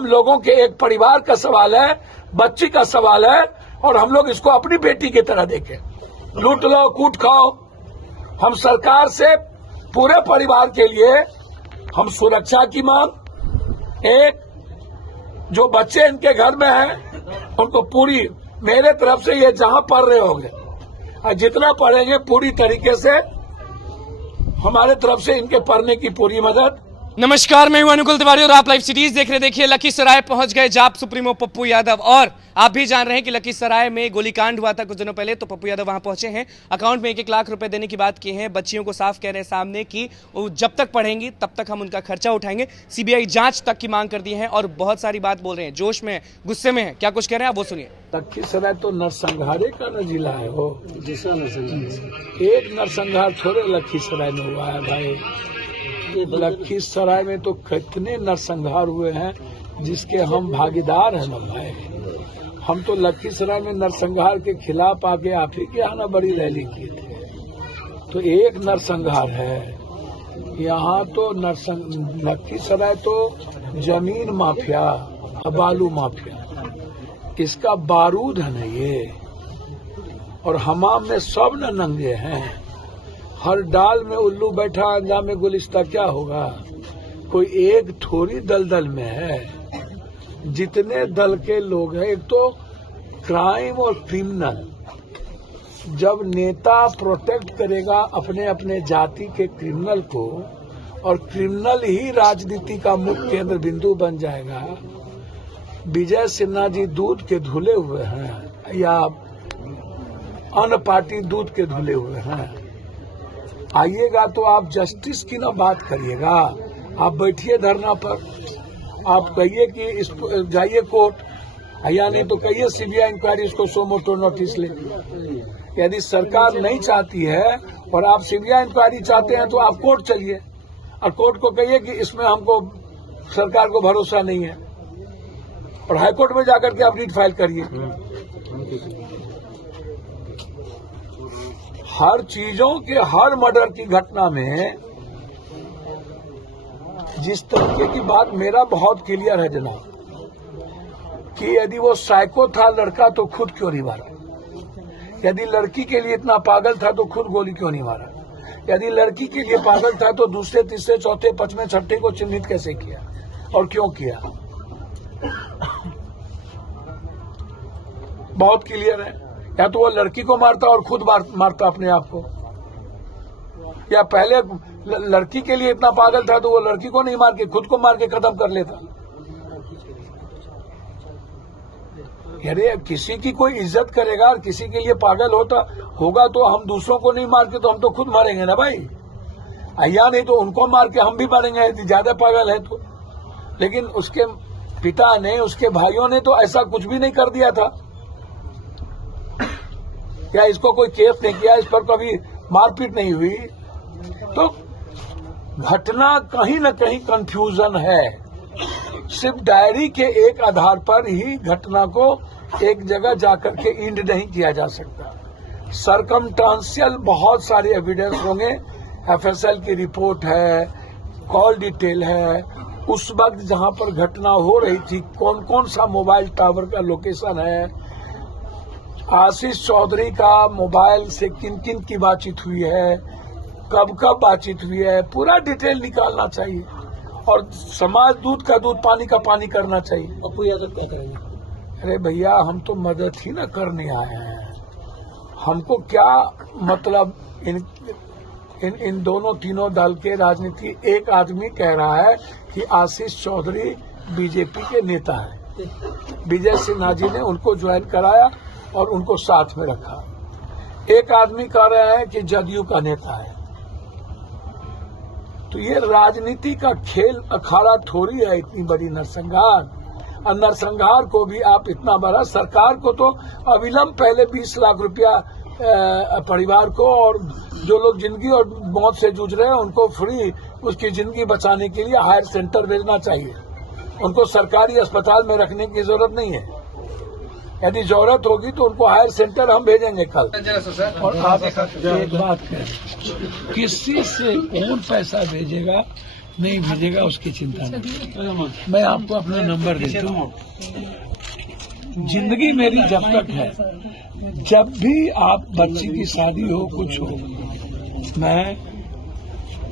हम लोगों के एक परिवार का सवाल है, बच्ची का सवाल है, और हम लोग इसको अपनी बेटी की तरह देखें। लूट लो, कूट खाओ। हम सरकार से पूरे परिवार के लिए हम सुरक्षा की मांग, एक जो बच्चे इनके घर में हैं उनको पूरी, मेरे तरफ से ये जहां पढ़ रहे होंगे और जितना पढ़ेंगे पूरी तरीके से हमारे तरफ से इनके पढ़ने की पूरी मदद। नमस्कार, मैं हूं अनुकुल तिवारी और आप लाइव सीरीज देख रहे। देखिए, लखीसराय पहुंच गए जाप सुप्रीमो पप्पू यादव, और आप भी जान रहे हैं कि लखीसराय में गोलीकांड हुआ था कुछ दिनों पहले, तो पप्पू यादव वहां पहुंचे हैं। अकाउंट में 1-1 लाख रुपए देने की बात की है। बच्चियों को साफ कह रहे हैं सामने कि वो जब तक पढ़ेंगी तब तक हम उनका खर्चा उठाएंगे। सीबीआई जांच तक की मांग कर दी है और बहुत सारी बात बोल रहे हैं, जोश में, गुस्से में है। क्या कुछ कह रहे हैं आप वो सुनिए। लखीसराय तो नरसंहारे का न जिला है वो, एक नरसंहार थोड़े लखीसराय में हुआ है भाई। लखीसराय में तो कितने नरसंहार हुए हैं जिसके हम भागीदार हैं ना भाई। हम तो लखीसराय में नरसंहार के खिलाफ आके आप ही के यहाँ ना बड़ी रैली की थे। तो एक नरसंहार है यहाँ तो लखीसराय तो जमीन माफिया, बालू माफिया, इसका बारूद है ना ये। और हमाम में सब न नंगे हैं, हर डाल में उल्लू बैठा, अंजाम में गुलिस्ता क्या होगा। कोई एक थोड़ी दलदल में है, जितने दल के लोग हैं। एक तो क्राइम और क्रिमिनल, जब नेता प्रोटेक्ट करेगा अपने अपने जाति के क्रिमिनल को, और क्रिमिनल ही राजनीति का मुख्य केंद्र बिंदु बन जाएगा। विजय सिन्हा जी दूध के धुले हुए हैं या अन्न पार्टी दूध के धुले हुए हैं। आइएगा तो आप जस्टिस की ना बात करिएगा, आप बैठिए धरना पर, आप कहिए कि इस जाइए कोर्ट, या नहीं तो कहिए सीबीआई इंक्वायरी इसको सो मोटो नोटिस ले। यदि सरकार नहीं चाहती है और आप सीबीआई इंक्वायरी चाहते हैं तो आप कोर्ट चलिए और कोर्ट को कहिए कि इसमें हमको सरकार को भरोसा नहीं है, और हाईकोर्ट में जाकर के आप रीट फाइल करिए। हर चीजों के, हर मर्डर की घटना में जिस तरीके की बात मेरा बहुत क्लियर है जनाब, कि यदि वो साइको था लड़का तो खुद क्यों नहीं मारा, यदि लड़की के लिए इतना पागल था तो खुद गोली क्यों नहीं मारा, यदि लड़की के लिए पागल था तो दूसरे, तीसरे, चौथे, पांचवें, छठे को चिन्हित कैसे किया और क्यों किया। बहुत क्लियर है। या तो वो लड़की को मारता और खुद मारता अपने आप को, या पहले लड़की के लिए इतना पागल था तो वो लड़की को नहीं मार के खुद को मार के खत्म कर लेता। अरे किसी की कोई इज्जत करेगा और किसी के लिए पागल होगा तो हम दूसरों को नहीं मार के तो हम तो खुद मारेंगे ना भाई। या नहीं तो उनको मार के हम भी मारेंगे यदि ज्यादा पागल है तो। लेकिन उसके पिता ने, उसके भाइयों ने तो ऐसा कुछ भी नहीं कर दिया था। क्या इसको कोई केस नहीं किया, इस पर कभी मारपीट नहीं हुई। तो घटना कहीं न कहीं कंफ्यूजन है। सिर्फ डायरी के एक आधार पर ही घटना को एक जगह जाकर के इंड नहीं किया जा सकता। सरकमस्टेंशियल बहुत सारे एविडेंस होंगे, एफएसएल की रिपोर्ट है, कॉल डिटेल है, उस वक्त जहां पर घटना हो रही थी कौन कौन सा मोबाइल टावर का लोकेशन है, आशीष चौधरी का मोबाइल से किन किन की बातचीत हुई है, कब कब बातचीत हुई है, पूरा डिटेल निकालना चाहिए। और समाज दूध का दूध, पानी का पानी करना चाहिए। पप्पू यादव क्या करेंगे? अरे भैया, हम तो मदद ही ना करने आए हैं। हमको क्या मतलब इन दोनों तीनों दल के राजनीति। एक आदमी कह रहा है कि आशीष चौधरी बीजेपी के नेता हैं, विजय सिन्हा जी ने उनको ज्वाइन कराया और उनको साथ में रखा। एक आदमी कह रहे हैं कि जदयू का नेता है। तो ये राजनीति का खेल अखाड़ा थोड़ी है इतनी बड़ी नरसंहार। और नरसंहार को भी आप इतना बड़ा, सरकार को तो अविलंब पहले 20 लाख रुपया परिवार को, और जो लोग जिंदगी और मौत से जूझ रहे हैं उनको फ्री उसकी जिंदगी बचाने के लिए हायर सेंटर भेजना चाहिए। उनको सरकारी अस्पताल में रखने की जरूरत नहीं है। यदि जरूरत होगी तो उनको हायर सेंटर हम भेजेंगे कल। और आप एक बात करें, किसी से कौन पैसा भेजेगा नहीं भेजेगा, उसकी चिंता नहीं। मैं आपको अपना नंबर देता हूँ। जिंदगी मेरी जब तक है, जब भी आप बच्ची की शादी हो, कुछ हो, मैं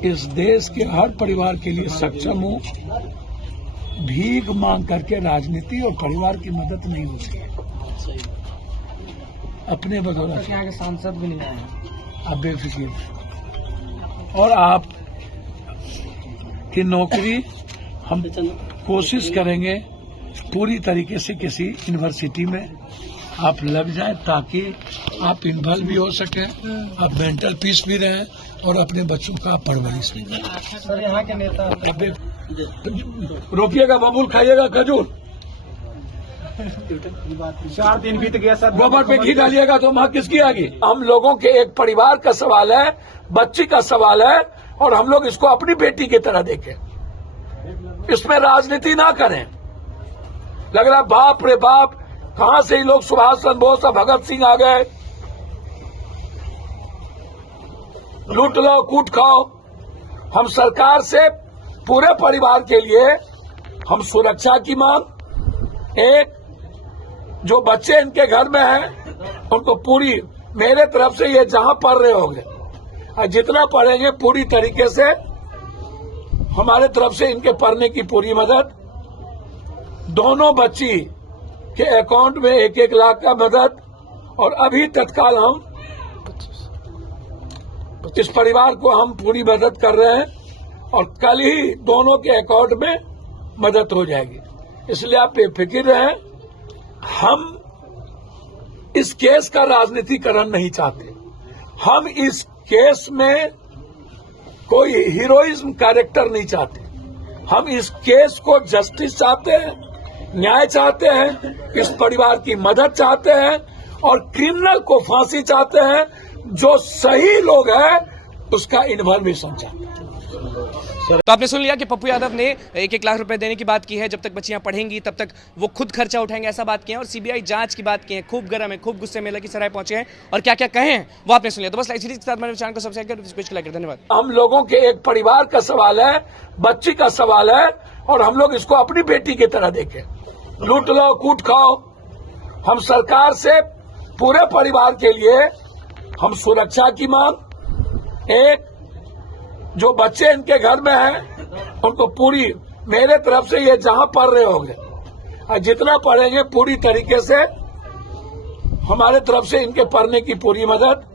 इस देश के हर परिवार के लिए सक्षम हूँ। भीख मांग करके राजनीति और परिवार की मदद नहीं होती, अपने बदौलत। यहाँ के सांसद भी नहीं आए। आप बेफिक्र, और आप की नौकरी हम कोशिश करेंगे पूरी तरीके से किसी यूनिवर्सिटी में आप लग जाएं, ताकि आप इन्वॉल्व भी हो सके, आप मेंटल पीस भी रहें और अपने बच्चों का परवरिश भी करें। सर यहाँ के नेता रोकिएगा, बबूल खाइएगा, खजूर 4 दिन बीत गया सर। गोबर पे घी डालिएगा तो माँ किसकी आएगी? हम लोगों के एक परिवार का सवाल है, बच्ची का सवाल है, और हम लोग इसको अपनी बेटी की तरह देखें, इसमें राजनीति ना करें। लग रहा बाप रे बाप, कहां से ही लोग सुभाष चंद्र बोस और भगत सिंह आ गए, लूट लो कूट खाओ। हम सरकार से पूरे परिवार के लिए हम सुरक्षा की मांग, एक जो बच्चे इनके घर में हैं उनको पूरी, मेरे तरफ से ये जहां पढ़ रहे होंगे और जितना पढ़ेंगे पूरी तरीके से हमारे तरफ से इनके पढ़ने की पूरी मदद। दोनों बच्ची के अकाउंट में 1-1 लाख का मदद, और अभी तत्काल हम इस परिवार को हम पूरी मदद कर रहे हैं, और कल ही दोनों के अकाउंट में मदद हो जाएगी। इसलिए आप बेफिक्र रहें। हम इस केस का राजनीतिकरण नहीं चाहते। हम इस केस में कोई हीरोइज्म कैरेक्टर नहीं चाहते। हम इस केस को जस्टिस चाहते हैं, न्याय चाहते हैं, इस परिवार की मदद चाहते हैं, और क्रिमिनल को फांसी चाहते हैं। जो सही लोग हैं उसका इन्वॉल्वेशन चाहते हैं। तो आपने सुन लिया कि पप्पू यादव ने 1-1 लाख रुपए देने की बात की है। जब तक बच्चियां पढ़ेंगी तब तक वो खुद खर्चा उठाएंगे, ऐसा बात की है। और सीबीआई जांच की बात की है। खूब गर्म है, खूब गुस्से में लखीसराय पहुंचे हैं, और क्या क्या कहे हैं वो आपने सुन लिया। तो बस लाइव सीरीज के साथ मेरे चैनल को सब्सक्राइब कर लाइक कर। धन्यवाद। हम लोगों के एक परिवार का सवाल है, बच्ची का सवाल है, और हम लोग इसको अपनी बेटी की तरह देखें। लूट लो कूट खाओ। हम सरकार से पूरे परिवार के लिए हम सुरक्षा की मांग, एक जो बच्चे इनके घर में हैं उनको पूरी, मेरे तरफ से ये जहां पढ़ रहे होंगे और जितना पढ़ेंगे पूरी तरीके से हमारे तरफ से इनके पढ़ने की पूरी मदद।